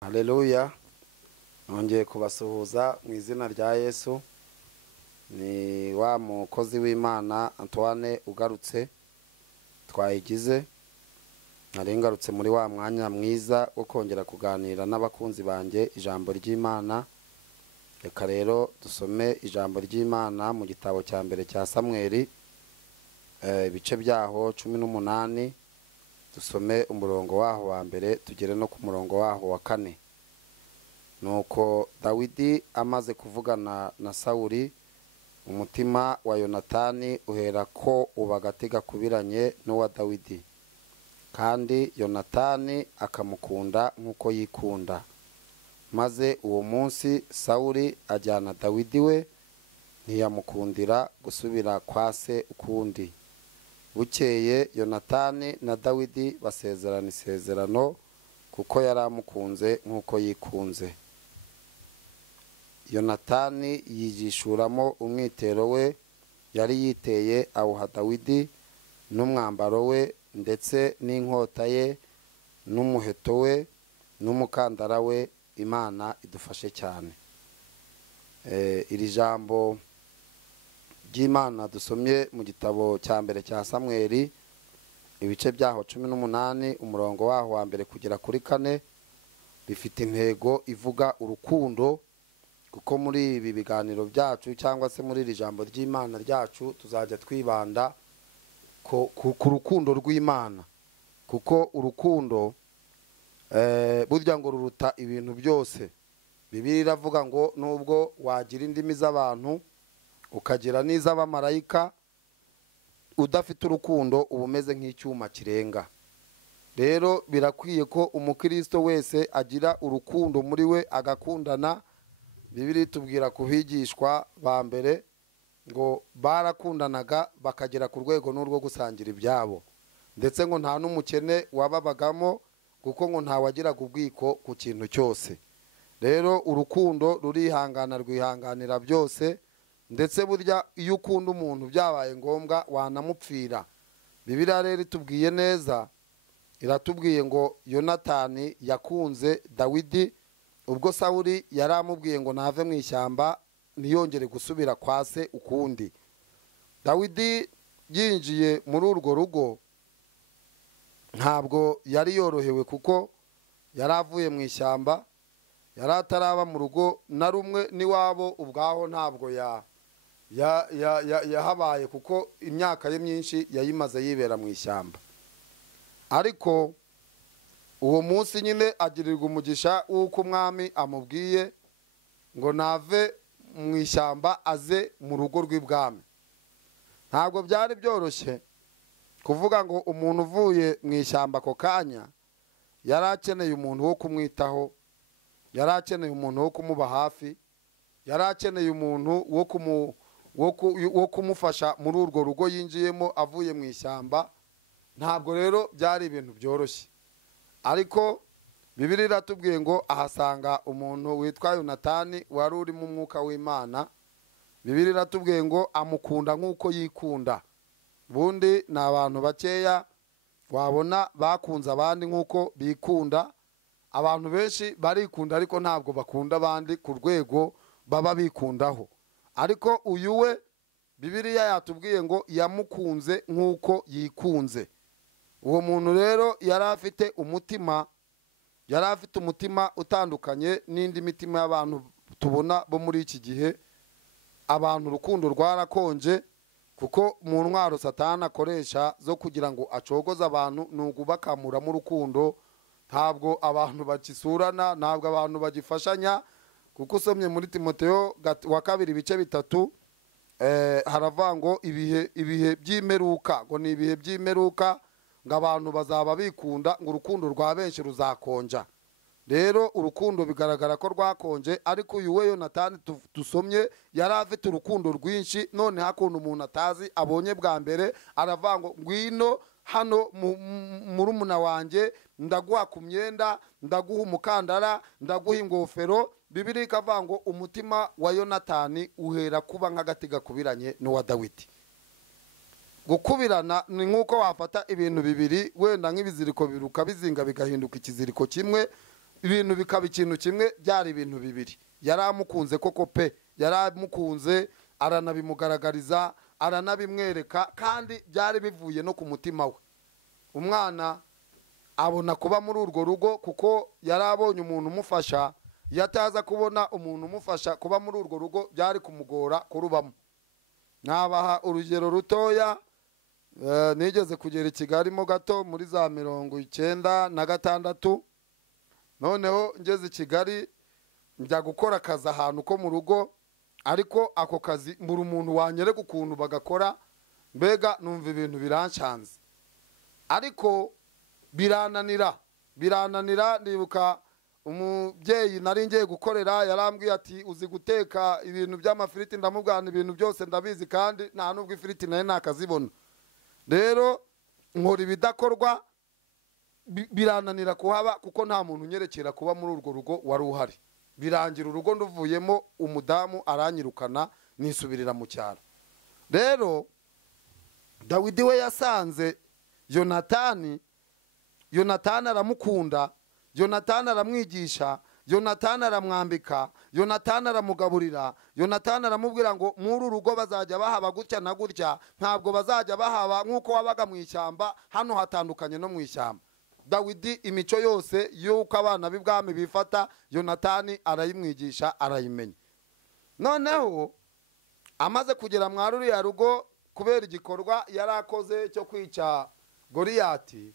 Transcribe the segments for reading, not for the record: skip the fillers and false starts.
Haleluya. Nongeye kubasuhuza mu izina rya Yesu. Ni wa mukozi w'Imana Antoine ugarutse twayigize. Nari ngarutse muri wa mwanya mwiza wo kongera kuganira n'abakunzi banje ijambo ry'Imana. Reka rero dusome ijambo ry'Imana mu gitabo cya mbere cya Samueli ibice byaho 18. Dusome umurongo waho wa mbere tugere no ku murongo waho wa 4. Nuko Dawidi amaze kuvugana na Sawuli, umutima wa Yonatani uhera ko ubagati gakubiranye n'uwa Dawidi, kandi Yonatani akamukunda nk'uko yikunda. Maze uwo munsi Sawuli ajyana Dawidi we, ntiyamukundira gusubira kwa se ukundi. Bukeye Yonatani na Dawidi basezerana isezerano, kuko yaramukunze nk'uko yikunze. Yonatani yigishuramo umwitero we yari yiteye awuha Dawidi, n'umwambaro we ndetse n'inkota ye n'umuheto we n'umukandara we. Imana idufashe cyane. Iri jambo ry'Imana dusomye mu gitabo cya mbere cya Samueli ibice byaho 18 umurongo waho wa mbere kugera kuri 4 bifite intego ivuga urukundo, kuko muri ibi biganiro byacu cyangwa se muri iri jambo ry'Imana ryacu tuzajya twibanda ku rukundo rw'Imana, kuko urukundo burya ngo ruruta ibintu byose. Bibiliya iravuga ngo nubwo wagira indimi z'abantu ukagira n'iz'abamarayika, udafite urukundo uba umeze nk'icyuma kirenga. Rero birakwiye ko umukristo wese agira urukundo muri we, agakundana. Bibiliya itubwira ku bigishwa ba mbere ngo barakundanaga bakagera ku rwego n'urwo gusangira ibyabo, ndetse ngo nta n'umukene wababagamo, kuko ngo nta wagiraga ubwiko ku kintu cyose. Rero urukundo rurihangana, rwihanganira byose, ndetse burya iyo ukunda umuntu byabaye ngombwa wanamupfira. Bibiliya rero itubwiye neza, iratubwiye ngo Yonatani yakunze Dawidi ubwo Sawuli yaramubwiye ngo nave mu ishyamba ntiyongere gusubira kwa se ukundi. Dawidi yinjiye muri urwo rugo ntabwo yari yorohewe, kuko yaravuye mu ishyamba, yari ataraba mu rugo na rumwe n'iwabo ubwaho, ntabwo yahabaye, kuko imyaka ye myinshi yayimaze yibera mu ishyamba. Ariko uwo munsi nyine agirirwa umugisha w'uko umwami amubwiye ngo nave mu ishyamba aze mu rugo rw'ibwami. Ntabwo byari byoroshye kuvuga ngo umuntu uvuye mu ishyamba ako kanya yari akeneye umuntu wo kumwitaho, yari akeneye umuntu wo kumuba hafi, yari akeneye umuntu wo kumufasha muri urwo rugo yinjiyemo avuye mu ishyamba. Ntabwo rero byari ibintu byoroshye, ariko Bibiliya iratubwiye ngo ahasanga umuntu witwa Yonatani wari uri mu mwuka w'Imana. Bibiliya iratubwiye ngo amukunda nk'uko yikunda. Bundi ni abantu bakeya wabona bakunze abandi nk'uko bikunda. Abantu benshi barikunda, ariko ntabwo bakunda abandi ku rwego baba bikundaho. Ariko uyu we Bibiliya yatubwiye ngo yamukunze nk'uko yikunze. Uwo muntu rero yari afite umutima utandukanye n'indi mitima y'abantu tubona bo muri iki gihe. Abantu urukundo rwarakonje, kuko mu ntwaro Satani akoresha zo kugira ngo acogoze abantu ni ugubakamuramo urukundo. Ntabwo abantu bagisurana, ntabwo abantu bagifashanya, kuko usomye muri Timoteyo wa 2 ibice 3 haravuga ngo ibihe by'imperuka, ngo ni ibihe by'imperuka, ngo abantu bazaba bikunda, ngo urukundo rwa benshi ruzakonja. Rero urukundo bigaragara ko rwakonje, ariko uyu we Yonatani dusomye yari afite urukundo rwinshi. None hakundi umuntu atazi abonye bwa mbere aravuga ngo ngwino hano murumuna wanjye, ndaguha ku myenda, ndaguha umukandara, ndaguha ingofero. Bibiliya ikavuga ngo umutima wa Yonatani uhera kuba nk'agati gakubiranye n'uwa Dawidi. Gukubirana ni nk'uko wafata ibintu bibiri, wenda nk'ibiziriko biruka bizinga bigahinduka ikiziriko kimwe. ibintu bikaba ikintu kimwe, byari ibintu bibiri. Yari amukunze koko pe, yari amukunze, aranabimugaragariza, aranabimwereka, kandi byari bivuye no ku mutima we. Umwana abona kuba muri urwo rugo kuko yari abonye umuntu umufasha. Iyo ataza kubona umuntu umufasha kuba muri urwo rugo, byari kumugora kurubamo. Nabaha urugero rutoya. Nigeze kugera i Kigali mo gato muri za 1996. Noneho ngeze i Kigali njya gukora akazi ahantu ko mu rugo, ariko ako kazi mbura umuntu wanyereka ukuntu bagakora, mbega numva ibintu biranshanze, ariko birananira. Ndibuka umubyeyi nari ngiye gukorera yarambwiye ati uzi guteka ibintu by'amafiriti, ndamubwira ibintu byose ndabizi kandi nta nubwo ifiriti nayo nakazibona. Rero nkora ibidakorwa, birananira kuhaba kuko nta muntu unyerekera kuba muri urwo rugo wari uhari. Birangira urugo nduvuyemo, umudamu aranyirukana nisubirira mu cyaro. Rero Dawidi we yasanze Yonatani aramukunda, Yonatani aramwigisha, Yonatani aramwambika, Yonatani aramugaburira, Yonatani aramubwira ngo muri urugo bazajya bahaba gutya na gutya, ntabwo bazajya bahaba nk'uko wabaga mu ishyamba, hano hatandukanye no mu ishyamba. Dawidi imico yose y'uko abana b'ibwami bifata, Yonatani arayimwigisha, arayimenya. Noneho amaze kugera mwa ruriya rugo, kubera igikorwa yari akoze cyo kwica Goliyati,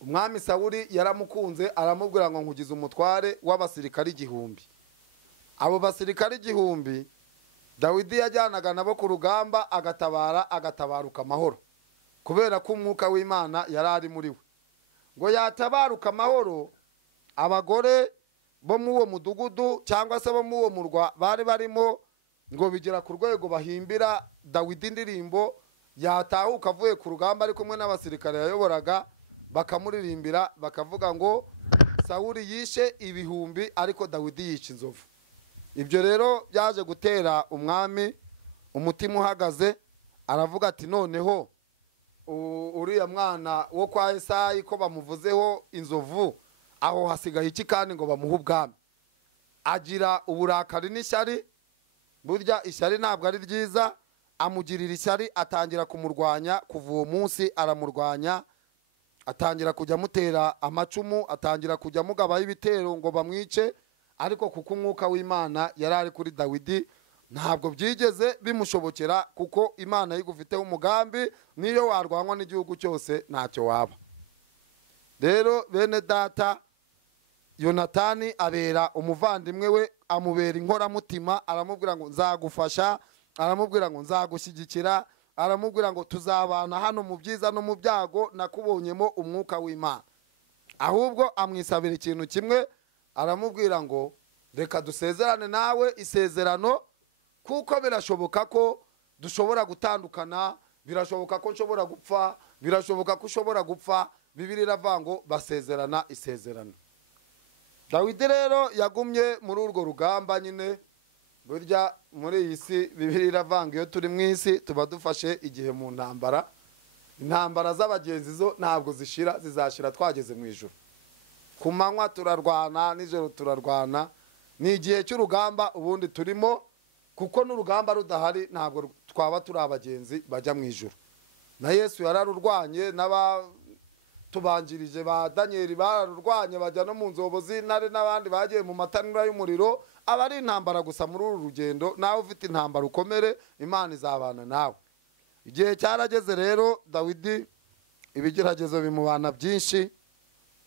umwami Sawuli yaramukunze, aramubwira ngo nkugize umutware w'abasirikari 1000. Abo basirikari 1000 Dawidi yajyanaga nabo ku rugamba, agatabaruka amahoro, kubera ko umwuka w'Imana yari ari muri we. Ngo yatabaruka amahoro, abagore bo mu uwo mudugudu cyangwa se bo mu uwo murwa bari barimo, ngo bigera ku rwego bahimbira Dawidi indirimbo, yatahuka avuye ku rugamba ari kumwe n'abasirikare yayoboraga, bakamuririmbira bakavuga ngo Sawuli yishe 1000 ariko Dawidi yica inzovu. Ibyo rero byaje gutera umwami umutima uhagaze, aravuga ati noneho uriya mwana wo kwa Yesayi ko bamuvuzeho inzovu, aho hasigaye iki kandi ngo bamuhe ubwami? Agira uburakari n'ishyari, burya ishyari ntabwo ari ryiza. Amugirira ishyari, atangira kumurwanya. Kuva uwo munsi aramurwanya, atangira kujya mutera amacumu, atangira kujya mugabaho ibitero ngo bamwice, ariko kuko umwuka w'Imana yari ari kuri Dawidi, ntabwo byigeze bimushobokera, kuko Imana yigufiteho umugambi, niyo warwanywa n'igihugu cyose ntacyo waba. Rero bene data, Yonatani abera umuvandimwe we, amubera inkoramutima, aramubwira ngo nzagufasha, aramubwira ngo nzagushyigikira, aramubwira ngo tuzabana hano mu byiza no mu byago, nakubonyemo umwuka w'Imana. Ahubwo amwisabira ikintu kimwe, aramubwira ngo reka dusezerane nawe isezerano, kuko birashoboka ko dushobora gutandukana, birashoboka ko nshobora gupfa, birashoboka ko ushobora gupfa. Bibiliya iravuga ngo basezerana isezerano. Dawidi rero yagumye muri urwo rugamba nyine. Burya muri iyi si Bibiliya iravuga ngo iyo turi mu isi tuba dufashe igihe mu ntambara. Intambara z'abagenzi zo ntabwo zishira, zizashira twageze mu ijuru. Ku manywa turarwana, nijoro turarwana, ni igihe cy'urugamba ubundi turimo, kuko n'urugamba rudahari ntabwo twaba turi abagenzi bajya mu ijuru. Na Yesu yararurwanye, n'abatubanjirije ba Danieli bararurwanye, bajya no mu nzobo z'intare, n'abandi bagiye mu matanura y'umuriro. Aba ari intambara gusa muri uru rugendo. Nawe ufite intambara ukomere, Imana izabana nawe. Igihe cyarageze rero, Dawidi ibigeragezo bimubana byinshi,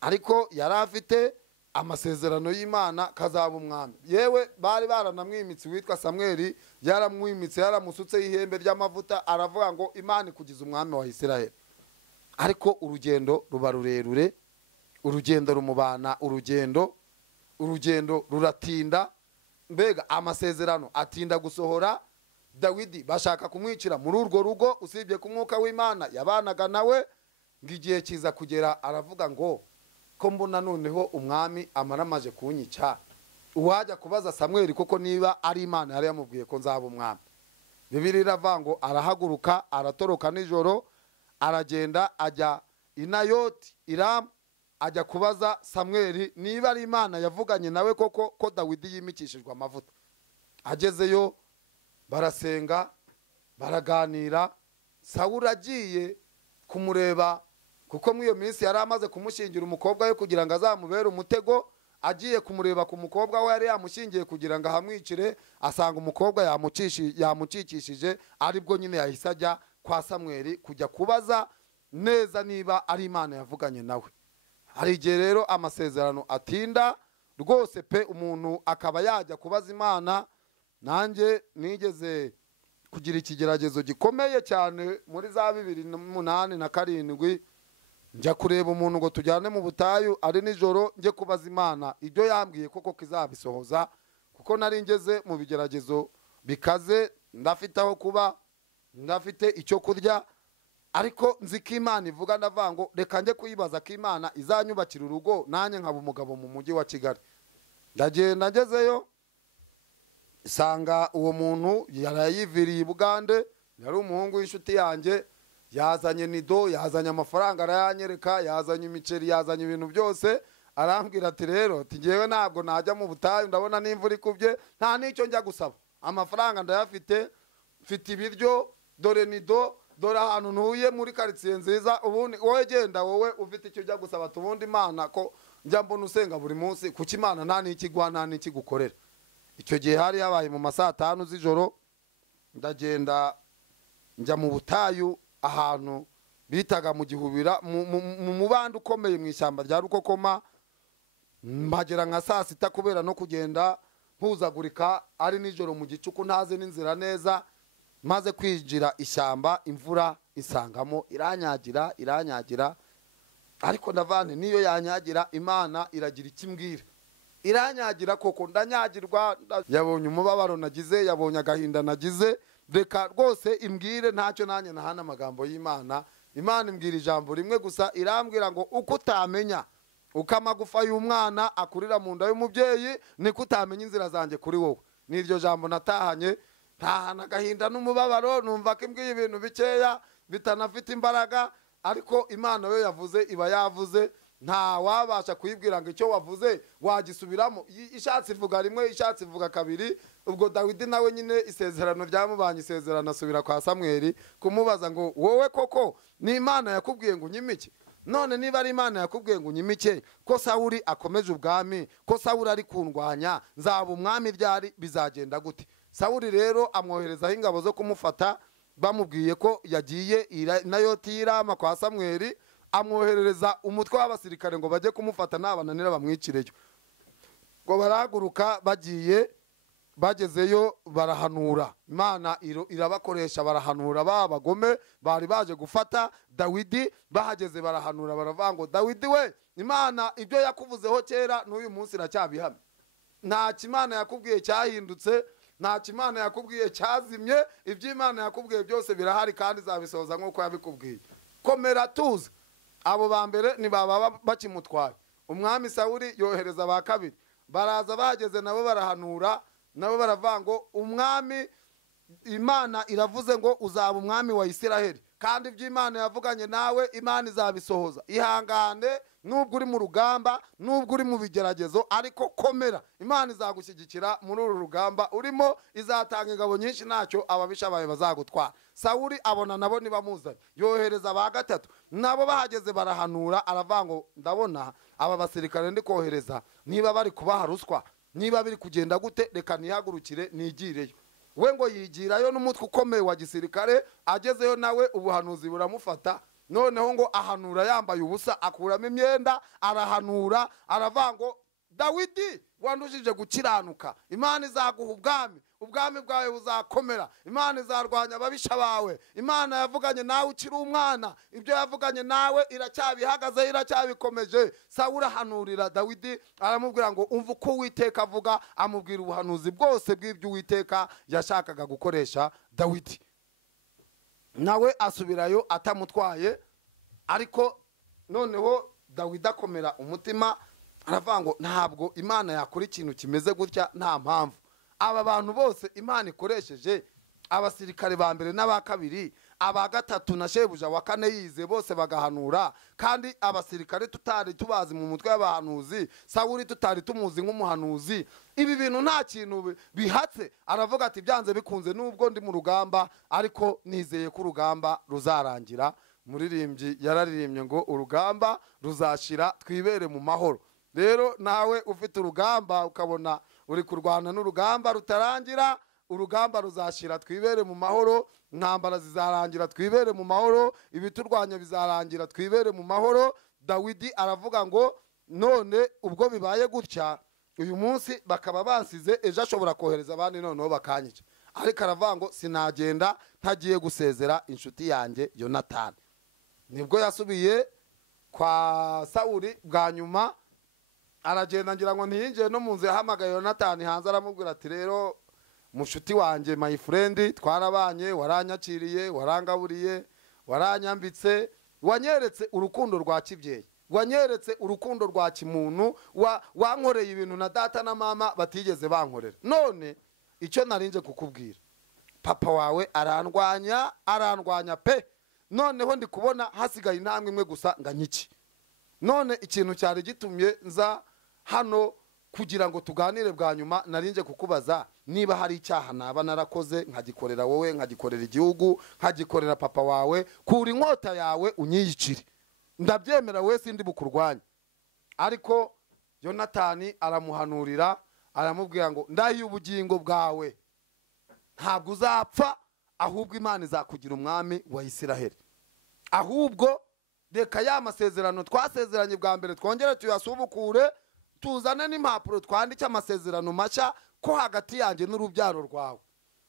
ariko yari afite amasezerano y'Imana kazaba umwami. Yewe bari baranamwimitse witwa Samweli, yaramwimitse, yaramusutse ihembe ry'amavuta, aravuga ngo Imana ikugize umwami wa Isirayeli. Ariko urugendo ruba rurerure, urugendo rumubana, urugendo ruratinda, mbega amasezerano atinda gusohora. Dawidi bashaka kumwicira muri urwo rugo, usibye ku mwuka w'Imana yabanaga nawe. Ngo igihe kiza kugera, aravuga ngo ko mbona noneho umwami amaramaje kunyica, uwajya kubaza Samweli koko niba ari Imana yari yamubwiye ko nzaba umwami. Bibiliya iravuga ngo arahaguruka, aratoroka nijoro, aragenda ajya i Nayoti i Rama, ajya kubaza Samweli niba ari Imana yavuganye nawe koko ko Dawidi yimikishijwe amavuta. Agezeyo barasenga baraganira, Sawuli agiye kumureba kuko mu iyo minsi yari amaze kumushingira umukobwa we kugira ngo azamubere umutego. Agiye kumureba ku mukobwa we yari yamushingiye kugira ngo ahamwicire, asanga umukobwa yamucikishije. Aribwo nyine yahise ajya kwa Samweli kujya kubaza neza niba ari Imana yavuganye nawe. Hari igihe rero amasezerano atinda rwose pe, umuntu akaba yajya kubaza Imana. Nanjye nigeze kugira ikigeragezo gikomeye cyane muri za 2008 na 2007, njya kureba umuntu ngo tujyane mu butayu ari nijoro njye kubaza Imana ibyo yambwiye koko kizabisohoza, kuko nari ngeze mu bigeragezo bikaze, ndafite aho kuba, ndafite icyo kurya, ariko nzi ko Imana ivuga. ndavuga ngo reka njye kuyibaza ko Imana izanyubakira urugo nanjye nkaba umugabo mu mujyi wa Kigali. Ndagenda ngezeyo sanga uwo muntu yarayiviriye Bugande, yari umuhungu w'inshuti yanjye, yazanye nido, yazanye amafaranga arayanyereka, yazanye imiceri, yazanye ibintu byose. Arambwira ati rero ngewe ntabwo najya mu butayu, ndabona n'imvura ikubye, nta n'icyo njya gusaba, amafaranga ndayafite, mfite ibiryo, dore nido, dore ahantu ntuye muri quartier nziza, ubundi wowe genda wowe ufite icyo ujya gusaba, tubundi Imana ko njya mbona usenga buri munsi, kuki Imana nta n'ikigwa nta n'ikigukorera. Icyo gihe hari yabaye mu masaha 5 z'ijoro. Ndagenda njya mu butayu ahantu bitaga mu Gihubira, mu mubanda ukomeye mu ishyamba rya Rukokoma. Mbagera nka saa 6 kubera no kugenda mpuzagurika ari nijoro mu gicuku ntaze n'inzira neza. Maze kwijira ishyamba, imvura isangamo iranyagira, ariko ndavane niyo yanyagira Imana iragira ikimbwira. Iranyagira koko ndanyagirwa, yabonye umubabaro nagize, yabonye agahinda nagize, reka rwose imbwire ntacyo nanjye nahana amagambo y'Imana. Imana imbwira ijambo rimwe gusa, irambwira ngo uko utamenya uko amagufa y'umwana akurira mu nda y'umubyeyi niko utamenya inzira zanjye kuri wowe. N'iryo jambo natahanye, ntahana agahinda n'umubabaro, numva ko imbwiye ibintu bikeya bitanafite imbaraga, ariko Imana yo yavuze iba yavuze, nta wabasha kuyibwira ngo icyo wavuze wagisubiramo. Ishatse ivuga rimwe, ishatse ivuga kabiri. Ubwo Dawidi nawe nyine isezerano ryamubanye isezerano, asubira kwa Samweli kumubaza ngo wowe koko ni Imana yakubwiye ngo unyimike? None niba ari Imana yakubwiye ngo unyimike, ko Sawuli akomeje ubwami, ko Sawuli ari kundwanya, nzaba umwami ryari, bizagenda gute? Sawuli rero amwoherezaho ingabo zo kumufata, bamubwiye ko yagiye Nayoti y'Irama kwa Samweli, amwoherereza umutwe w'abasirikare ngo bajye kumufata nabananira bamwicireyo. Ngo barahaguruka bagiye, bagezeyo barahanura, Imana irabakoresha barahanura. Bagome bari baje gufata Dawidi, bahageze barahanura, baravuga ngo Dawidi we, Imana ibyo yakuvuzeho kera n'uyu munsi iracyabihamye. Nta kimana yakubwiye cyahindutse, nta kimana yakubwiye cyazimye, ibyo Imana yakubwiye byose birahari kandi zabisohoza nk'uko yabikubwiye. Komera tuza. Abo ba mbere ni baba bakimutwaye. Umwami Sawuli yohereza ba kabiri, baraza bageze nabo barahanura, nabo baravuga ngo umwami, Imana iravuze ngo uzaba umwami wa Isiraheli, kandi ibyo Imana yavuganye nawe Imana izabisohoza. Ihangane nubwo uri mu rugamba, nubwo uri mu bigeragezo, ariko komera, Imana izagushyigikira muri uru rugamba urimo, izatanga ingabo nyinshi, ntacyo ababisha bawe bazagutwara. Sawuli abona nabo nibamuzanye, yohereza ba gatatu, nabo bahageze barahanura. Aravuga ngo ndabona aba basirikare ndi kohereza niba bari kubaha ruswa, niba biri kugenda gute, reka nihagurukire nigireyo. We ngo yigirayo n'umutwe ukomeye wa gisirikare. Agezeyo nawe ubuhanuzi buramufata, noneho ngo ahanura yambaye ubusa, akuramo imyenda, arahanura, aravuga ngo Dawidi wandujije gukiranuka, Imana izaguha ubwami, ubwami bwawe buzakomera, Imana izarwanya ababisha bawe, Imana yavuganye nawe ukiri umwana, ibyo yavuganye nawe iracyabihagaze, iracyabikomeje. Sawuli ahanurira Dawidi, aramubwira ngo umva uko Uwiteka avuga, amubwira ubuhanuzi bwose bw'ibyo Uwiteka yashakaga gukoresha Dawidi. Nawe asubirayo atamutwaye, ariko noneho Dawidi akomera umutima, aravuga ngo ntabwo Imana yakora ikintu kimeze gutya nta mpamvu. Aba bantu bose Imana ikoresheje, abasirikare ba mbere n'aba kabiri, aba gatatu na shebuja wa kane yize bose bagahanura, kandi abasirikare tutari tubazi mu mutwe y'abahanuzi, Sawuli tutari tumuzi nk'umuhanuzi. Ibi bintu nta kintu bihatse. Aravuga ati byanze bikunze nubwo ndi mu rugamba ariko nizeye ko urugamba ruzarangira. Muririmbyi yararirimbye ngo urugamba ruzashira twibere mu mahoro. Rero nawe ufite urugamba ukabona uri kurwana n'urugamba rutarangira, urugamba ruzashira twibere mu mahoro, intambara zizarangira twibere mu mahoro, ibiturwanya bizarangira twibere mu mahoro. Dawidi aravuga ngo none ubwo bibaye gutya, uyu munsi bakaba bansize, ejo ashobora kohereza abandi noneho bakanyica. Ariko aravuga ngo sinagenda ntagiye gusezera inshuti yanjye Yonatani. Nibwo yasubiye kwa Sawuli bwa nyuma, aragenda ngira ngo ntiyinjiye no mu nzu, yahamagaye Yonatani hanze aramubwira ati rero mushuti wanjye, my friend, twarabanye, waranyakiriye, warangaburiye, waranyambitse, wanyeretse urukundo rwa kibyeyi, wanyeretse urukundo rwa kimuntu, wankoreye ibintu na data na mama batigeze bankorera. None icyo narinje kukubwira, papa wawe arandwanya pe, noneho ndi kubona hasigaye intambwe imwe gusa nganyiki. None ikintu cyari gitumye nza hano kugira ngo tuganire bwa nyuma, narinje kukubaza niba hari icyaha naba narakoze nkagikorera wowe, nkagikorera igihugu, nkagikorera papa wawe, kura inkota yawe unyiyicire, ndabyemera we sindi bukurwanya. Ariko Yonatani aramuhanurira, aramubwira ngo ndahiye ubugingo bwawe ntabwo uzapfa, ahubwo Imana izakugira umwami wa Isiraheli. Ahubwo reka ya masezerano twasezeranye bwa mbere twongere tuyasubukure, tuzane n'impapuro twandike amasezerano mashya, ko hagati yanjye n'urubyaro rwawe,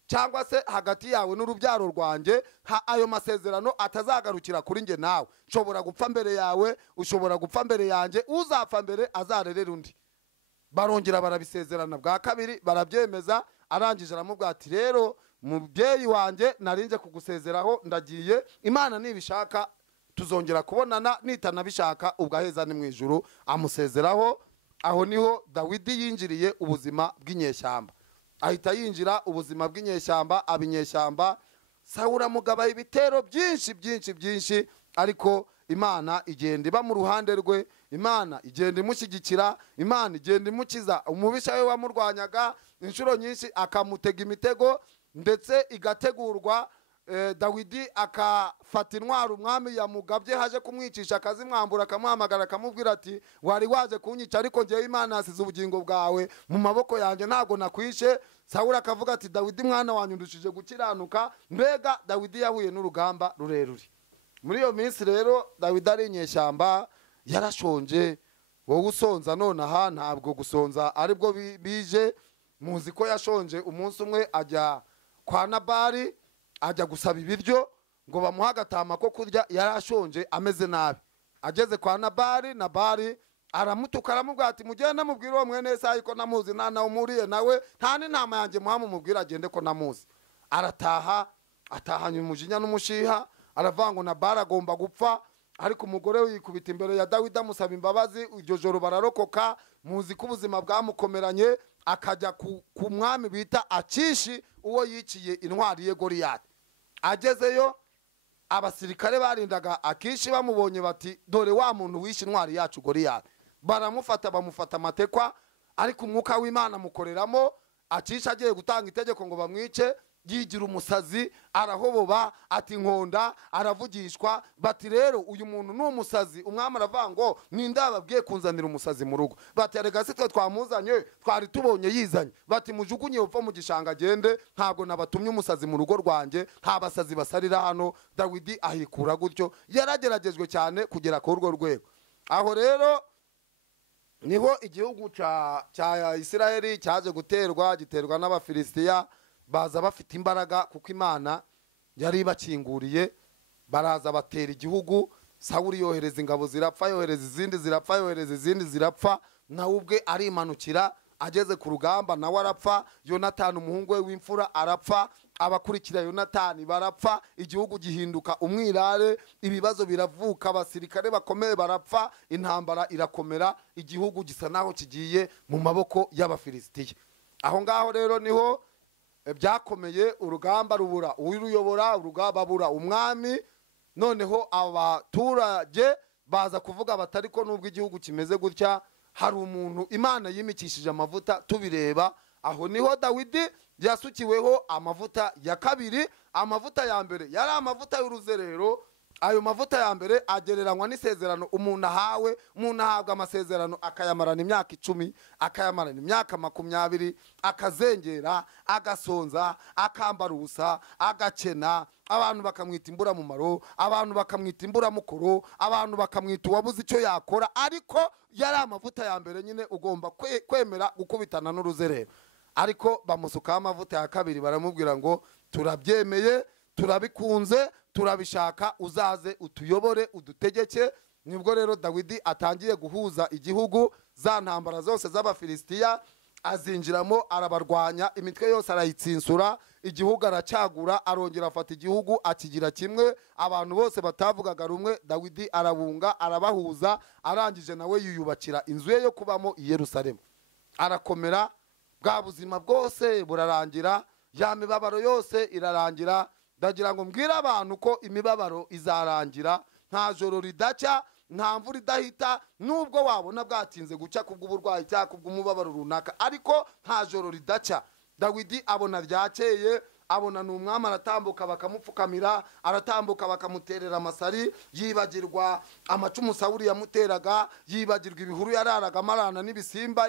cyangwa se hagati yawe n'urubyaro rwanjye, ayo masezerano atazagarukira kuri nge nawe. Nshobora gupfa mbere yawe, ushobora gupfa mbere yanjye, uzapfa mbere azarerera undi. Barongera barabisezerana bwa kabiri, barabyemeza. Arangije aramubwira ati rero mubyeyi wanjye, narinje kugusezeraho, ndagiye, Imana nibishaka tuzongera kubonana, nitanabishaka ubwaheza ni mu ijuru. Amusezeraho. Aho niho Dawidi yinjiriye ubuzima bw'inyeshyamba, ahita yinjira ubuzima bw'inyeshyamba, abinyeshyamba. Sawuli amugaba ibitero byinshi, ariko Imana igenda iba mu ruhande rwe, Imana igenda imushyigikira, Imana igenda imukiza umubisha we wamurwanyaga inshuro nyinshi, akamutega imitego ndetse igategurwa. Dawidi akafata intwaro umwami yamugabye haje kumwicisha, akazimwambura, akamuhamagara, akamubwira ati wari waje kunyica, ariko ngewe Imana yasize ubugingo bwawe mu maboko yanjye, ntabwo nakwishe. Sawuli akavuga ati Dawidi mwana wanyu ndushije gukiranuka. Mbega Dawidi yahuye n'urugamba rurerure. Muri iyo minsi rero Dawidi ari inyeshyamba, yarashonje. Wowe usonza nonaha ntabwo gusonza aribwo bije. Muzi ko yashonje umunsi umwe ajya kwa Nabali, ajya gusaba ibiryo ngo bamuha agatama ko kurya, yarashonje ameze nabi. Ageze kwa Nabali aramutuka, aramubwira ati mugende mubwire uwo mwene Yesayi ko namuzi, nta umuriye nawe, nta n'intama yanjye muha mumubwire agende ko namuzi. Arataha, atahanye umujinya n'umushiha, aravuga ngo Nabali agomba gupfa. Ariko umugore we yikubita imbere ya Dawidi amusaba imbabazi. Iryo joro bararokoka. Muzi ko ubuzima bwamukomeranye, akajya ku mwami bita Akishi, uwo yiciye intwari ye Goliyati. Agezeyo abasirikare barindaga Akishi bamubonye bati dore wa muntu wishe intwari yacu Goliyati. Baramufata, bamufata amatekwa, ariko umwuka w'Imana mukoreramo. Akishi agiye gutanga itegeko ngo bamwice, yigira umusazi, arahoboba, ati nkonda, aravugishwa. Bati rero uyu muntu ni umusazi. Umwami aravuga ngo ninde ababwiye kunzanira umusazi mu rugo? Bati rega se twe twamuzanye, twari tubonye yizanye. Bati mujugunye upfa mu gishanga agende, ntabwo nabatumye umusazi mu rugo rwanjye, nta basazi basarira hano. Dawidi ahikura gutyo. Yarageragejwe cyane kugera ku urwo rwego. Aho rero niho igihugu cya Isiraheli cyaje giterwa n'Abafilisitiya. Baza bafite imbaraga kuko Imana yari bakinguriye, baraza batera igihugu. Sawuli yohereza ingabo zirapfa, yohereza izindi zirapfa, yohereza izindi zirapfa. Nawe ubwe arimanukira, ageze ku rugamba nawe arapfa. Yonatani umuhungu we w'imfura arapfa, abakurikira Yonatani barapfa. Igihugu gihinduka umwirare, ibibazo biravuka, abasirikare bakomeye barapfa, intambara irakomera, igihugu gisa naho kigiye mu maboko y'Abafilisitiya. Aho ngaho rero niho byakomeye, urugamba rubura uwiruyobora, urugamba babura umwami. Noneho abaturage baza kuvuga batari ko nubwo igihugu kimeze gutya hari umuntu Imana yimikishije amavuta. Tubireba aho niho Dawidi yasukiweho amavuta ya kabiri. Amavuta ya mbere yari amavuta y'uruzerero. Ayo mavuta ya mbere agereranywa n'isezerano umuntu ahawe. Umuntu ahabwa amasezerano akayamarana imyaka 10, akayamarana imyaka 20, akazengera, agasonza, akambara ubusa, agakena, abantu bakamwita imburamumaro, abantu bakamwita imburamukoro, abantu bakamwita uwabuze icyo yakora. Ariko yari amavuta ya mbere nyine ugomba kwemera gukubitana n'uruzerero. Ariko bamusukaho amavuta ya kabiri, baramubwira ngo turabyemeye, turabikunze, turabishaka, uzaze utuyobore, udutegeke. Nibwo rero Dawidi atangiye guhuza igihugu. Za ntambara zose z'Abafilisitiya azinjiramo, arabarwanya, imitwe yose arayitsinsura, igihugu aracyagura, arongera afata igihugu akigira kimwe. Abantu bose batavugaga rumwe Dawidi arabunga, arabahuza. Arangije nawe yiyubakira inzu ye yo kubamo i Yerusalemu. Arakomera, bwa buzima bwose burarangira, ya mibabaro yose irarangira. Ndagira ngo mbwira abantu ko imibabaro izarangira. Nta joro ridacya, nta mvura idahita, nubwo wabona bwatinze gucya kubw'uburwayi cyangwa kubw'umubabaro runaka, ariko nta joro ridacya. Dawidi abona ryakeye, abona n'umwami aratambuka bakamupfukamira, aratambuka bakamuterera amasari, yibagirwa amacumu Sawuli yamuteraga, yibagirwa ibihuru yararaga amarana n'ibisimba,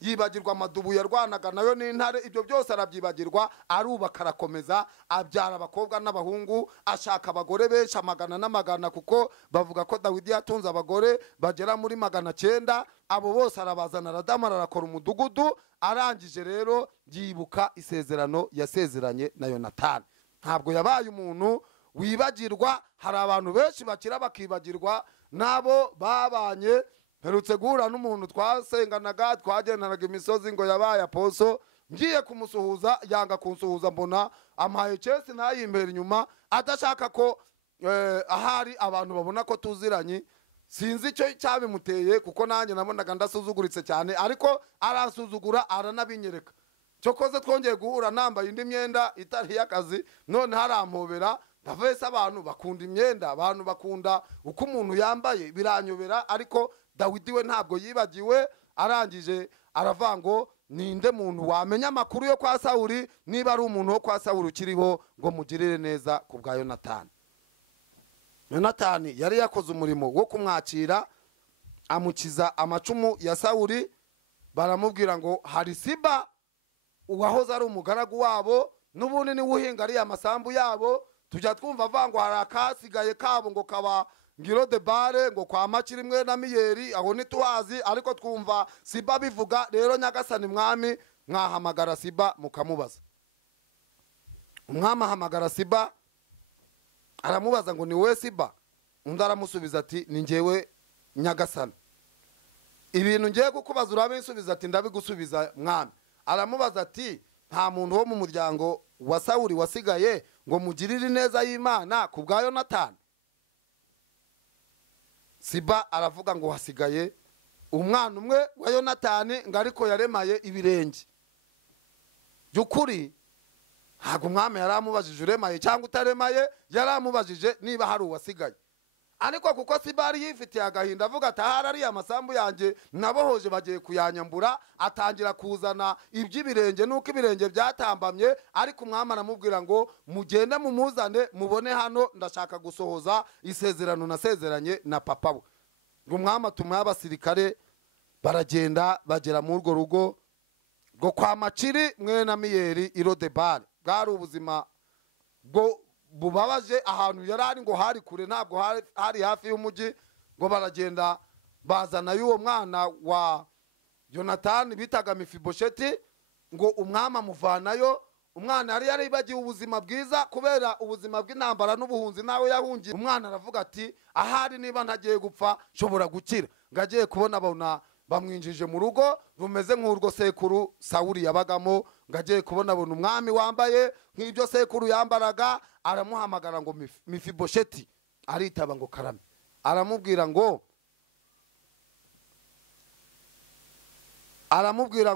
yibagirwa amadubu yarwanaga nayo n'intare. Ibyo byose arabyibagirwa, arubaka, arakomeza, abyara abakobwa n'abahungu, ashaka abagore benshi amagana n'amagana, kuko bavuga ko Dawidi yatunze abagore bagera muri 900. Abo bose arabazana, aradamara, arakora umudugudu. Arangije rero yibuka isezerano yasezeranye na Yonatani. Ntabwo yabaye umuntu wibagirwa. Hari abantu benshi bakira bakibagirwa, nabo babanye. Mperutse guhura n'umuntu twasenganaga, twagendanaga imisozi, ngo yabaye aposo. Ngiye kumusuhuza yanga kunsuhuza, mbona amaye cese nayimbera inyuma, adashaka ko ahari abantu babona ko tuziranye. Sinzi icyo cyabimuteye, kuko nanjye nabonaga ndasuzuguritse cyane, ariko arasuzugura, aranabinyereka. Cyokoze twongeye guhura nambaye indi myenda itari y'akazi, none harampobera. Ndavese abantu bakunda imyenda, abantu bakunda uko umuntu yambaye, biranyobera. Ariko Dawidi we ntabwo yibagiwe. Arangije aravango, ninde muntu wamenya amakuru yo kwa Sawuli, niba ari umuntu wo kwa Sawuli ukiriho, ngo mugirire neza ku bwa Yonatani. Yonatani yari yakoze umurimo wo kumwakira, amukiza amacumu ya Sawuli. Baramubwira ngo hari Siba uwahoze ari umugaragu wabo, n'ubundi ni uhinga ari amasambu yabo. Tujya twumva avango hari akasigaye kabo ngo kaba ngiro de bare, ngo kwa Makirimwe na Miyeri, aho ntituhazi, ariko twumva Siba bivuga. Rero nyagasani mwami, mwahamagara Siba mukamubaza. Umwami ahamagara Siba, aramubaza ngo ni we Siba? Undi aramusubiza ati ni njyewe nyagasani. Ibintu ngiye kukubaza urabinsubiza? Ati ndabigusubiza mwami. Aramubaza ati nta muntu wo mu muryango wa Sawuli wasigaye ngo mugirire neza y'Imana ku bwa Yonatani? Siba aravuga ngo hasigaye umwana umwe wa Yonatani, ngo ariko yaremaye ibirenge. Byukuri ntabwo umwami yaramubajije uremaye cyangwa utaremaye, yaramubajije niba hari uwasigaye. Ariko kuko Siba yari yifitiye agahinda, avuga ati ahari ari amasambu yanjye nabohoje bagiye kuyanyambura, atangira kuzana iby'ibirenge nuko ibirenge byatambamye. Ariko umwami aramubwira ngo mugende mumuzane, mubone hano, ndashaka gusohoza isezerano nasezeranye na papa we. Ngo umwami atuma abasirikare, baragenda bagera mu urwo rugo ngo kwa Makiri mwene Miyeri i Lodebari. Bwari ubuzima bwo bubabaje, ahantu yarari ngo hari kure, ntabwo hari hafi y'umujyi. Ngo baragenda bazana y'uwo mwana wa Yonatani bitaga Mefibosheti, ngo umwami amuvanayo. Umwana yari yaribagiwe ubuzima bwiza kubera ubuzima bw'intambara n'ubuhunzi nawe yahungiye. Umwana aravuga ati ahari niba ntagiye gupfa nshobora gukira. Ngagiye kubona bamwinjije mu rugo rumeze nk'urwo sekuru Sawuli yabagamo. Ngagiye kubona umwami wambaye nk'ibyo sekuru yambaraga. Aramuhamagara ngo Mefibosheti, aritaba ngo karame. Aramubwira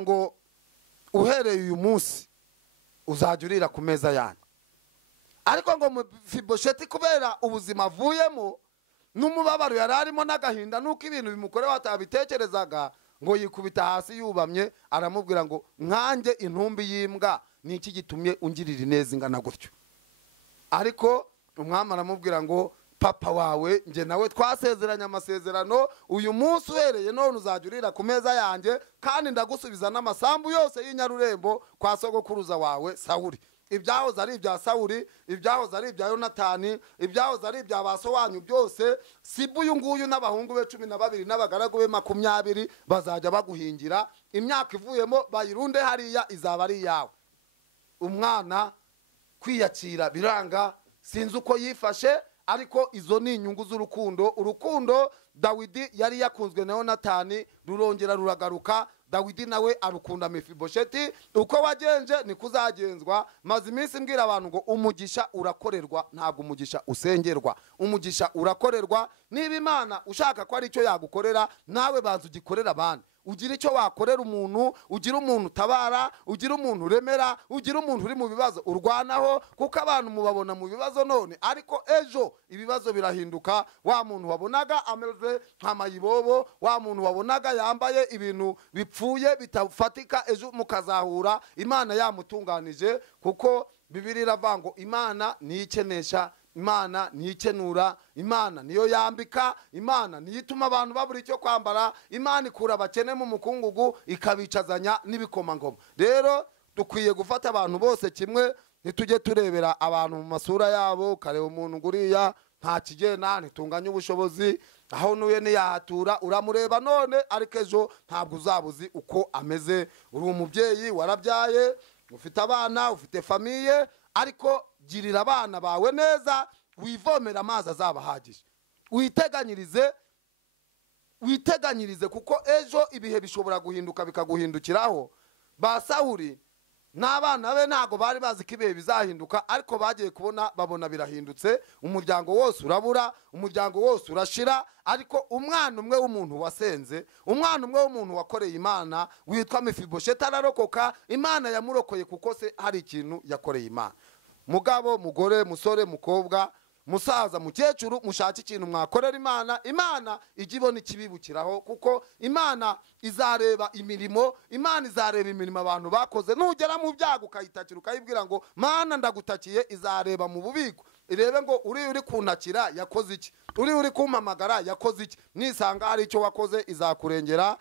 ngo uhereye uyu munsi uzajya urira ku meza yanyu. Ariko ngo Mefibosheti kubera ubuzima avuyemo n'umubabaro yari arimo n'agahinda nuko ibintu bimukorewe atabitekerezaga, ngo yikubita hasi yubamye aramubwira ngo nkanjye intumbi y'imbwa ni iki gitumye ungirira ineza ingana gutyo. Ariko umwami aramubwira ngo papa wawe nge nawe twasezeranye amasezerano, uyu munsi uhereye none uzajya urira ku meza yanjye kandi ndagusubiza n'amasambu yose y'inyarurembo kwa sogokuruza wawe Sawuli. Ibyahoze ari ibya Sawuli, ibyahoze ari ibya Yonatani, ibyahoze ari ibya baso wanyu byose, Siba uyu nguyu n'abahungu be 12 n'abagaragu be 20 bazajya baguhingira, imyaka ivuyemo bayirunde hariya izaba ari yawe. Umwana kwiyakira biranga, sinzi uko yifashe, ariko izo ni inyungu z'urukundo. Urukundo Dawidi yari yakunzwe na Yonatani rurongera ruragaruka, Dawidi nawe arukunda Mefibosheti. Uko wagenje ni kuzagenzwa. Maze iminsi mbwira abantu ngo umugisha urakorerwa, ntabwo umugisha usengerwa. Umugisha urakorerwa. Niba Imana ushaka ko ari cyo yagukorera, nawe banza ugikorera abandi. Ugira icyo wakorera umuntu, ugira umuntu utabara, ugira umuntu uremera, ugira umuntu uri mu bibazo urwanaho, kuko abantu mubabona mu bibazo none, ariko ejo ibibazo birahinduka. Wa muntu wabonaga ameze nka mayibobo, wa muntu wabonaga yambaye ibintu bipfuye bitafatika, ejo mukazahura Imana yamutunganije. Kuko Bibiliya iravuga ngo Imana niyikenesha, Imana niyikenura, Imana niyo yambika, Imana niyituma abantu babura icyo kwambara, Imana ikura abakene mu mukungugu ikabicazanya n'ibikomangoma. Rero dukwiye gufata abantu bose kimwe, ntitujye turebera abantu mu masura yabo, kareba umuntu nguriya nta kigena ntitunganye ubushobozi, aho nuye niyahatura uramureba none, ariko ejo ntabwo uzabuzi uko ameze. Uri umubyeyi warabyaye, ufite abana, ufite famiye, ariko girira abana bawe neza, wivomera amazi azabahagije, witeganyirize kuko ejo ibihe bishobora guhinduka bikaguhindukiraho. Ba Sawuli n'abana be ntago bari bazi ko ibihe bizahinduka, ariko bagiye kubona babona birahindutse. Umuryango wose urabura, umuryango wose urashira, ariko umwana umwe w'umuntu wasenze, umwana umwe w'umuntu wakoreye Imana witwa Mefibosheti ararokoka. Imana yamurokoye kuko se hari ikintu yakoreye Imana. Mugabo, mugore, musore, mukobwa, musaza, mukecuru, mushaka ikintu mwakorera Imana. Imana ijya ibona ikibibukiraho, kuko Imana izareba imirimo, Imana izareba imirimo abantu bakoze. Nugera mu byago ukayitakira ukayibwira ngo Mana ndagutakiye, izareba mu bubiko irebe ngo uri kuntakira yakoze iki, uri kumpamagara yakoze iki. Nisanga hari icyo wakoze izakurengera.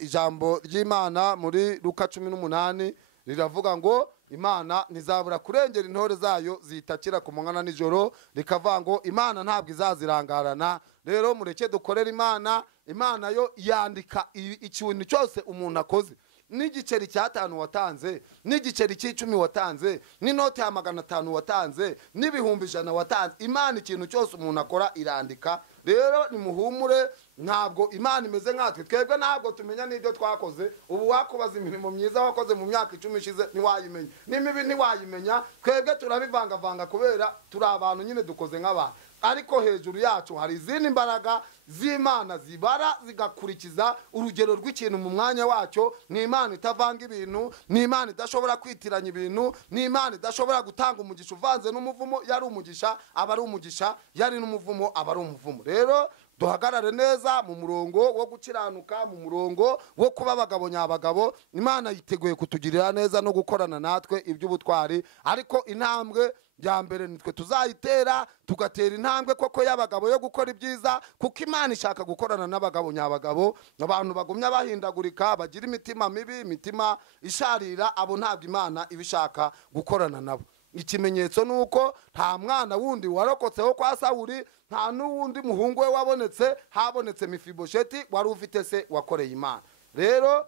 Ijambo ry'Imana muri Luka 18 riravuga ngo Imana ntizabura kurengera intore zayo zitakira ku manywa na nijoro, rikavuga ngo Imana ntabwo izazirangarana. Rero mureke dukorera Imana. Imana yo yandika ikintu cyose umuntu akoze, n'igiceri cya 5 watanze, n'igiceri cy'10 watanze, n'inote ya 500 watanze, n'ibihumbi 100 watanze. Imana ikintu cyose umuntu akora irandika. Rero nimuhumure, ntabwo Imana imeze nkatwe. Twebwe ntabwo tumenya n'ibyo twakoze. Ubu wakubaza imirimo myiza wakoze mu myaka 10 ishize ntiwayimenya, n'imibi ntiwayimenya. Twebwe turabivangavanga kubera turi abantu nyine dukoze nk'abantu, ariko hejuru yacu hari izindi imbaraga z'Imana zibara zigakurikiza urugero rw'ikintu mu mwanya wacyo. Ni Imana itavanga ibintu, ni Imana idashobora kwitiranya ibintu, ni Imana idashobora gutanga umugisha uvanze n'umuvumo. Yari umugisha aba ari umugisha, yari n'umuvumo aba ari umuvumo. Rero duhagarare neza mu murongo wo gukiranuka, mu murongo wo kuba abagabo nyabagabo. Imana yiteguye kutugirira neza no gukorana natwe iby'ubutwari, ariko intambwe ya mbere nitwe tuzayitera, tugatera intambwe koko y'abagabo yo gukora ibyiza, kuko Imana ishaka gukorana n'abagabo nyabagabo. Abantu bagumya bahindagurika, bagira imitima mibi, imitima isharira, abo ntabwo Imana ibishaka gukorana nabo. Ikimenyetso nuko nta mwana wundi warokotseho kwa Sawuli, nta n'uwundi muhungu we wabonetse, habonetse Mefibosheti wari ufite se wakoreye Imana. Rero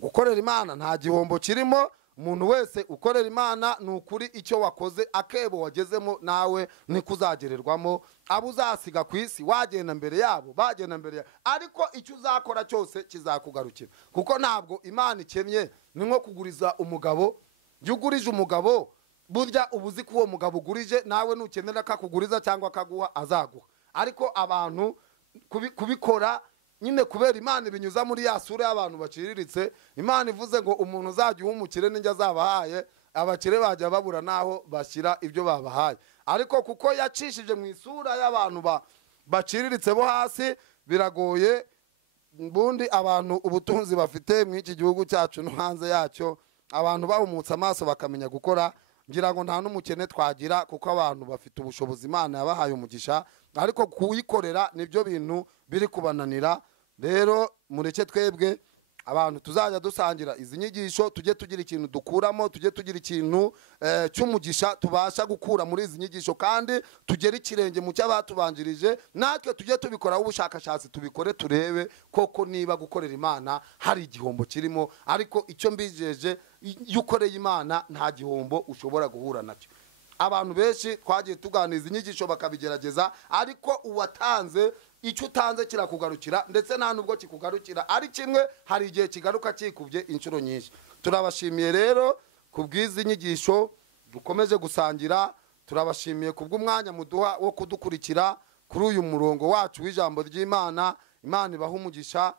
gukorera Imana nta gihombo kirimo. Umuntu wese ukorera Imana ni ukuri icyo wakoze, akebo wagezemo nawe nikuzagererwamo. Abo uzasiga ku isi wagenda mbere yabo, bagenda mbere yabo, ariko icyo uzakora cyose kizakugarukira, kuko ntabwo Imana ikennye. Ni nko kuguriza umugabo. Iyo ugurije umugabo, burya ubuzi ko uwo mugabo ugurije nawe nukenera akakuguriza cyangwa akaguha azaguha. Ariko abantu kubikora nyine kubera Imana ibinyuza muri ya sura y'abantu baciriritse. Imana ivuze ngo umuntu uzajya uhumukire n'injya azabahaye, abakire bajya babura naho bashyira ibyo babahaye. Ariko kuko yacishije mu isura y'abantu baciriritse bo hasi, biragoye bundi abantu ubutunzi bafite mu iki gihugu cyacu no hanze yacyo, abantu bahumutse amaso bakamenya gukora, ngira ngo nta n'umukene twagira, kuko abantu bafite ubushobozi Imana yabahaye umugisha, ariko kuyikorera nibyo bintu biri kubananira. Rero mureke twebwe abantu tuzajya dusangira izi nyigisho, tujye tugira ikintu dukuramo, tujye tugira ikintu cy'umugisha tubasha gukura muri izi nyigisho, kandi tugere ikirenge mu cy'abatubanjirije. Natwe tujye tubikoraho ubushakashatsi, tubikore turebe koko niba gukorera Imana hari igihombo kirimo. Ariko icyo mbijeje, iyo ukoreye Imana nta gihombo ushobora guhura nacyo. Abantu benshi twagiye tuganiriza inyigisho bakabigerageza, ariko uwatanze icyo utanze kirakugarukira, ndetse nta nubwo kikugarukira ari kimwe, hari igihe kigaruka kikubye inshuro nyinshi. Turabashimiye rero kubw'izi nyigisho dukomeje gusangira, turabashimiye kubw'umwanya muduha wo kudukurikira kuri uyu murongo wacu w'ijambo ry'Imana. Imana ibaha umugisha.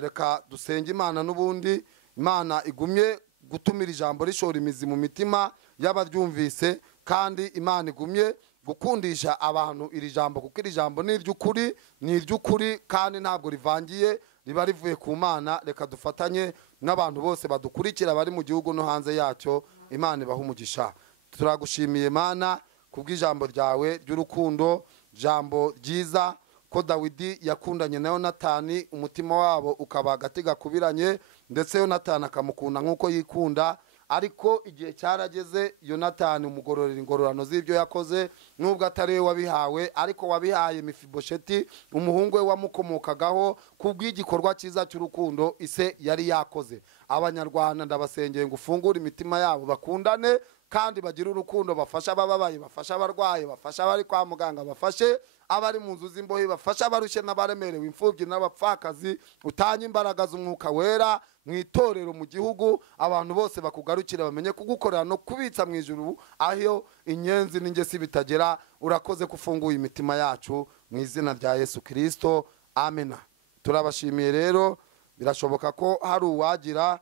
Reka dusenge Imana n'ubundi Imana igumye gutumira ijambo rishora imizi mu mitima y'abaryumvise, kandi Imana igumye gukundisha abantu iri jambo, kuko iri jambo ni iry'ukuri kandi ntabwo rivangiye, riba rivuye ku Mana. Reka dufatanye n'abantu bose badukurikira bari mu gihugu no hanze yacyo. Imana ibaha umugisha. Turagushimiye Mana kubw'ijambo ryawe ry'urukundo, jambo ryiza ko Dawidi yakundanye na Yonatani, umutima wabo ukaba hagati gakubiranye, ndetse Yonatani akamukunda nk'uko yikunda. Ariko igihe cyarageze, Yonatani umugororera ingororano z'ibyo yakoze, nubwo atari we wabihawe, ariko wabihaye Mefibosheti, umuhungu we wamukomokagaho, kubw'igikorwa cyiza cy'urukundo ise yari yakoze. Abanyarwanda ndabasengeye ngo ufungure imitima yabo, bakundane kandi bagira urukundo, bafasha abababaye, bafasha abarwaye, bafasha abari kwa muganga, bafashe abari mu nzu z'imbohe, bafasha abarushye n'abaremerewe, imfubyi n'abapfakazi. Utanye imbaraga z'umwuka wera mu itorero, mu gihugu, abantu bose bakugarukira, bamenye kugukorera no kubitsa mu ijuru aho inyenzi n'ingesi bitagera. Urakoze kufunguye imitima yacu mu izina rya Yesu Kristo, amena. Turabashimiye rero. Birashoboka ko hari uwagira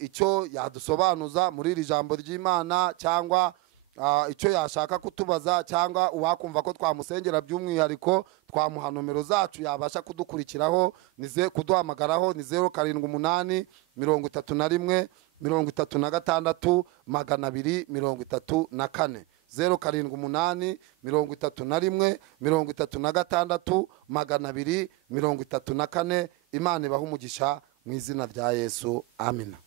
icyo yadusobanuza muri iri jambo ry'Imana, cyangwa icyo yashaka kutubaza, cyangwa uwakumva ko twamusengera by'umwihariko, twamuha nomero zacu yabasha kudukurikiraho, kuduhamagaraho ni 078 31 36 234 078 31 36 234. Imana ibaha umugisha mu izina rya Yesu, amina.